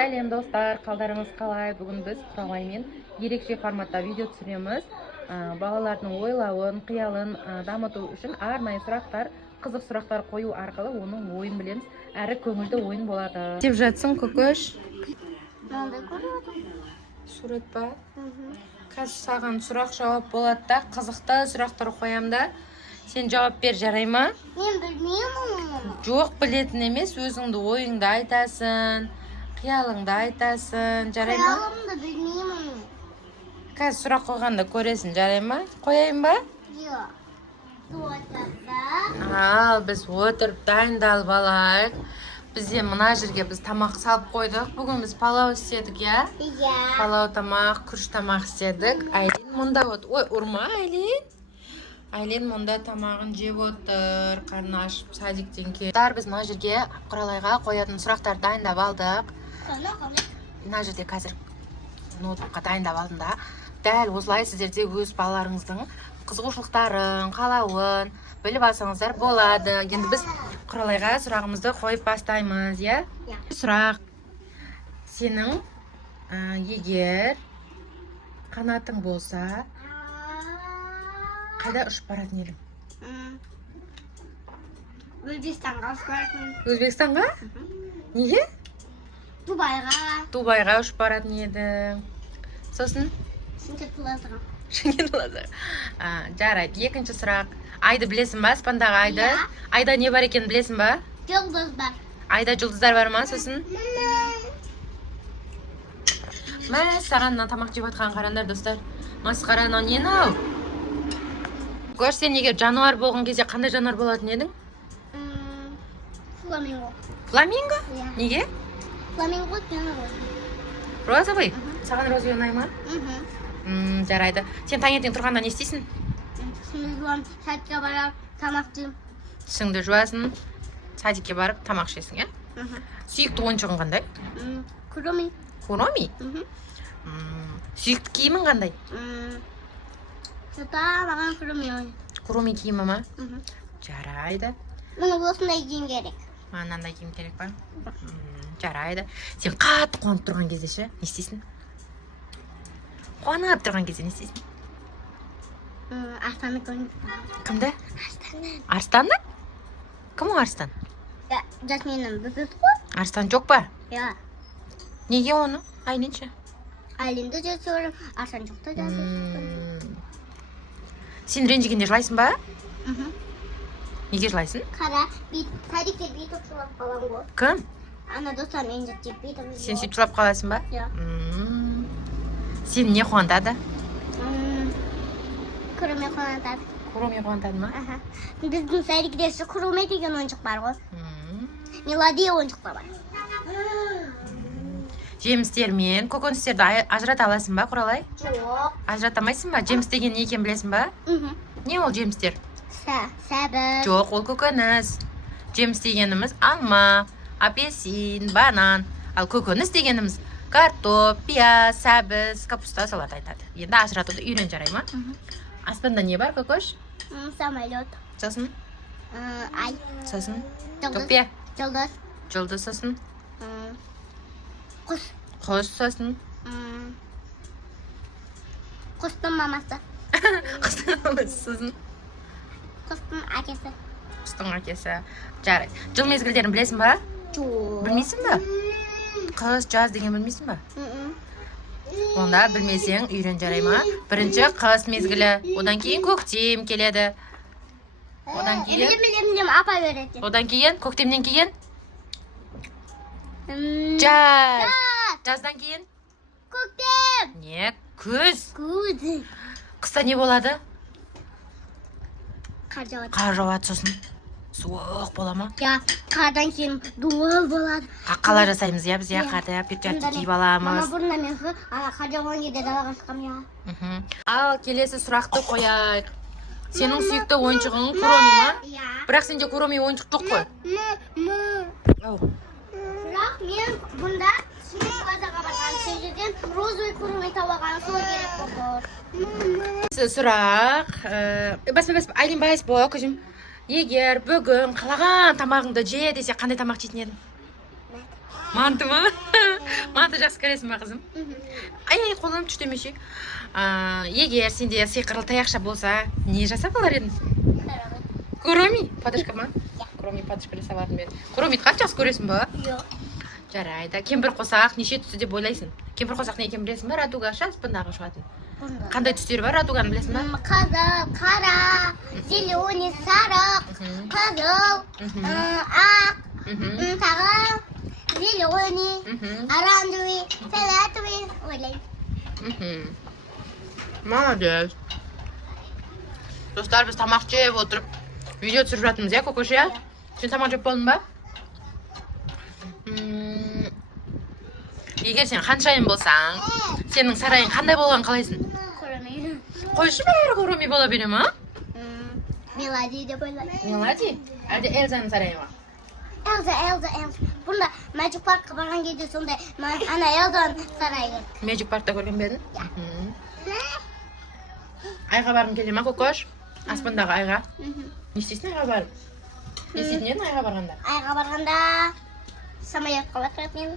Сәлем достар, қалдарыңыз қалай? Бүгін біз құралаймен ерекше форматта видео түсіреміз. Балалардың ойлауын, қиялын дамыту үшін арнайы сұрақтар, қызық сұрақтар қою арқылы оның ойын білеміз. Әрі көңілді ойын болады. Деп жатсың, көкөш? Мынандай көріп Сурет па? Қазір саған сұрақ жауап болады да, қызықты сұрақтар қоямын да. Сен жауап бер, жарай ма? Мен білмеймін. Жоқ, білетін емес, өзіңді ойыңды айтасың, қиялыңды айтасың, жарай ма? Қиялымды білмеймін. Қазір сұрақ қойғанда көресің, жарай ма? Қояйын ба? Жоқ. Ал, біз отырып дайындалып алайық. Бізде мына жерге біз тамақ салып қойдық. Бүгін біз палау істедік, я? Иә. Палау тамақ, күріш тамақ істедік. Айлин мұнда отыр. Ой, ұрма, Айлин. Айлин мұнда тамағын жеп отыр. Қарны ашып садиктен келді. Біз мына жерге Құралайға қоятын сұрақтар дайындап алдық. Мына жерде қазір ноутбукқа дайындап алдым да. Дәл осылай сіздерде өз балаларыңыздың қызығушылықтарын, қалауын біліп алсаңыздар болады. Енді біз Құралайға сұрағымызды қойып бастаймыз, я? Сұрақ. Сенің егер қанатың болса, қайда ұшып баратын едің? Өзбекстанға ұшып баратын. Өзбекстанға? Неге? Дубайға. Дубайға ұшып баратын едің. Сосын? Шымкент плазаға. Шымкент плазаға. Жарайды. Екінші сұрақ. Айды білесің ба? Аспандағы айды? Иә. Айда не бар екен білесің ба? Жұлдыз бар. Айда жұлдыздар бар ма? Сосын? Мә, саған мына тамақ жеп жатқан қараңдар, достар. Масқара, мынау не ау? Көрш, сен егер жануар болған кезде қандай жануар болатын едің? Фламинго. Фламинго? Иә. Неге? Фламинго жаңа Розовый? Саған розовый ұнай ма? Жарайды. Сен таңертең тұрғанда не істейсің? Түсімді жуам, садикке барып, тамақ жеймін. Түсіңді жуасың, садикке барып тамақ ішесің, иә? Сүйікті ойыншығың қандай? Куроми. Куроми? Сүйікті киімің қандай? Жұта маған куроми ойын. Куроми киімі ма? Жарайды. Мұны осындай киім керек. Мынандай киім керек па? Жарайды. Сен қатты қуанып тұрған кезде ше, не істейсің? Қуанып тұрған кезде не істейсің? Арстанды көрініп. Кімді? Арстанды. Арстанды? Кім ол Арстан? Жасминнің бүкіт қой. Арстан жоқ па? Иә. Неге оны? Айлинше? Айлинді жасы көрім, Арстан жоқты жасы көрім. Сен ренжігенде жылайсың ба? Неге жылайсың? Қара, садикте бит ұтылап қалам ғой. Кім? Ана достарым енжеттеп бит ұтылап. Сен сөйтіп жылап қаласың ба? Иә. Сен не қуантады? Күріме қуантады. Куроми қуантады ма? Біздің садикте күріме деген ойыншық бар ғой. Мелодия ойыншықтар бар. Жемістер мен көкөністерді ажырата аласың ба, Құралай? Жоқ. Ажыратамайсың ба? Жеміс деген не екен білесің ба? Не ол жемістер? Сәбіз. Жоқ, ол көкөніс. Жеміс дегеніміз алма, апельсин, банан. Ал көкөніс дегеніміз картоп, пияз, сәбіз, капуста, салат айтады. Енді ажыратуды үйрен, жарай ма? Аспанда не бар, көкөш? Самолет. Сосын? Ай. Сосын? Жұлдыз. Көпе? Жұлдыз. Жұлдыз, сосын? Құс. Құс, сосын? Құстың мамасы. Құстың мамасы, сосын? Құстың әкесі. Құстың әкесі. Жарайды. Жыл мезгілдерін білесің ба? Жоқ. Білмейсің ба? Қыс, жаз деген білмейсің ба? Онда білмесең үйрен, жарай ма? Бірінші қыс мезгілі, одан кейін көктем келеді. Одан кейін? Білем, апа береді. Одан кейін, көктемнен кейін? Жаз. Жаздан кейін? Көктем. Не? Күз. Күз. Қыста не болады? Қар жауады. Қар жауады, сосын суық бола ма? Я, қардан кейін дуыл болады. Қаққала жасаймыз, я, біз қарды перчатки киіп аламыз. Мама бұрында мен қар жауған кезде далаға шыққам, я. Ал, келесі сұрақты қояйық. Сенің сүйікті ойыншығың Куроми ма? Иә. Бірақ сенде Куроми ойыншық жоқ қой. Бірақ мен бұнда сүйік базаға барған сөзден розовый Куроми тауаған сол керек болды. Сұрақ. Баспа, Айлин байыз бол, көжім. Егер бүгін қалаған тамағыңды же десе қандай тамақ жейтін едің? Манты ма? Манты жақсы көресің ба қызым? Ай, қолым түштемеші. Егер сенде сиқырлы таяқша болса, не жасап алар едің? Куроми, подушка ма? Куроми подушка жасап алдым мен. Куромиді қатты жақсы көресің ба? Жоқ. Жарайды. Кемпір қосақ неше түсі деп ойлайсың? Кемпір қосақ не екенін білесің ба? Радуга аспандағы шығатын. Қандай түстері бар Радуганы білесің ба? Қызыл, қара, зеленый, сары, қызыл, ақ, тағы зеленый, оранжевый, фиолетовый ойлаймын. Молодец. Достар, біз тамақ жеп отырып видео түсіріп жатырмыз, иә, Кокош, иә? Сен тамақ жеп болдың ба? Егер сен ханшайым болсаң, сенің сарайың қандай болған қалайсың? Куроми. Қойшы бәрі Куроми бола бере ма? Мелоди деп ойлаймын. Мелади? Әлде Элзаның сарайы ма? Элза. Бұнда Magic Parkқа барған кезде сондай ана Элзаның сарайы. Magic Park'та көрген бе едің? Айға барғың келе ма, Кокош? Аспандағы айға? Не істейсің айға барып? Не істейтін едің айға барғанда? Айға барғанда самолетқа отырып мен.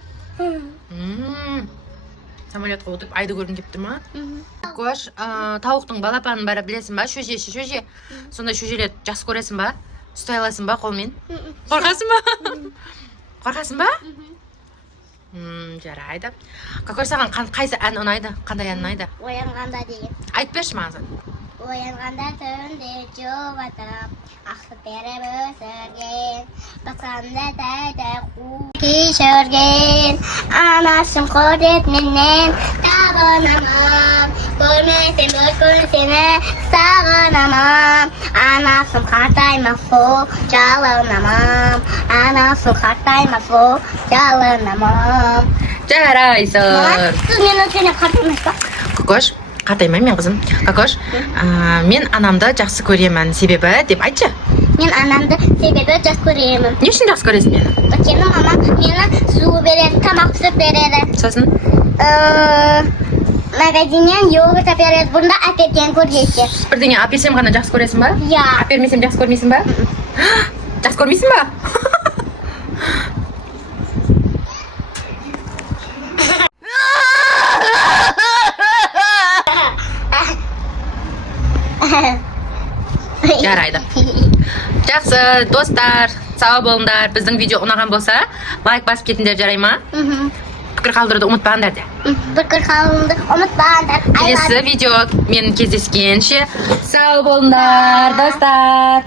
Самолетқа отырып айды көргің келіп тұр ма? Кокош, тауықтың балапанын бара білесің ба? Шөже. Сондай шөжелерді жақсы көресің ба? Ұстай аласың ба қолмен? Қорқасың ба? Қорқасың ба? Жарайды. Кокош, саған қайсы ән ұнайды? Қандай ән ұнайды? Оянғанда деген. Айтып берші маған. Оянғанда түнде жұбатып, ақсы беріп өсірген, басқанда тәйді қу кешірген, анасын көрет менен табынамам, көрмесем бүкіл сені сағынамам, анасын қартайма сол жалынамам, анасын қартайма сол жалынамам. Жарайсың. Сіз мен өткенде қартаймайсыз ба? Кокош, қартаймаймын мен қызым. Кокош, мен анамды жақсы көремін, себебі деп айтшы. Мен анамды себебі жақсы көремін. Не үшін жақсы көресің мені? Өйткені мамам мені су береді, тамақ пісіріп береді. Сосын? Магазиннен йогурт әпереді, бұнда әперген көргенше. Бірдеңе әперсем ғана жақсы көресің ба? Иә. Әпермесем жақсы көрмейсің ба? Жақсы көрмейсің ба? Жарайды. Жақсы, достар, сау болыңдар. Біздің видео ұнаған болса, лайк басып кетіңдер, жарай ма? Пікір қалдыруды ұмытпаңдар де. Пікір қалдыруды ұмытпаңдар. Келесі видео мен кездескенше сау болыңдар, достар.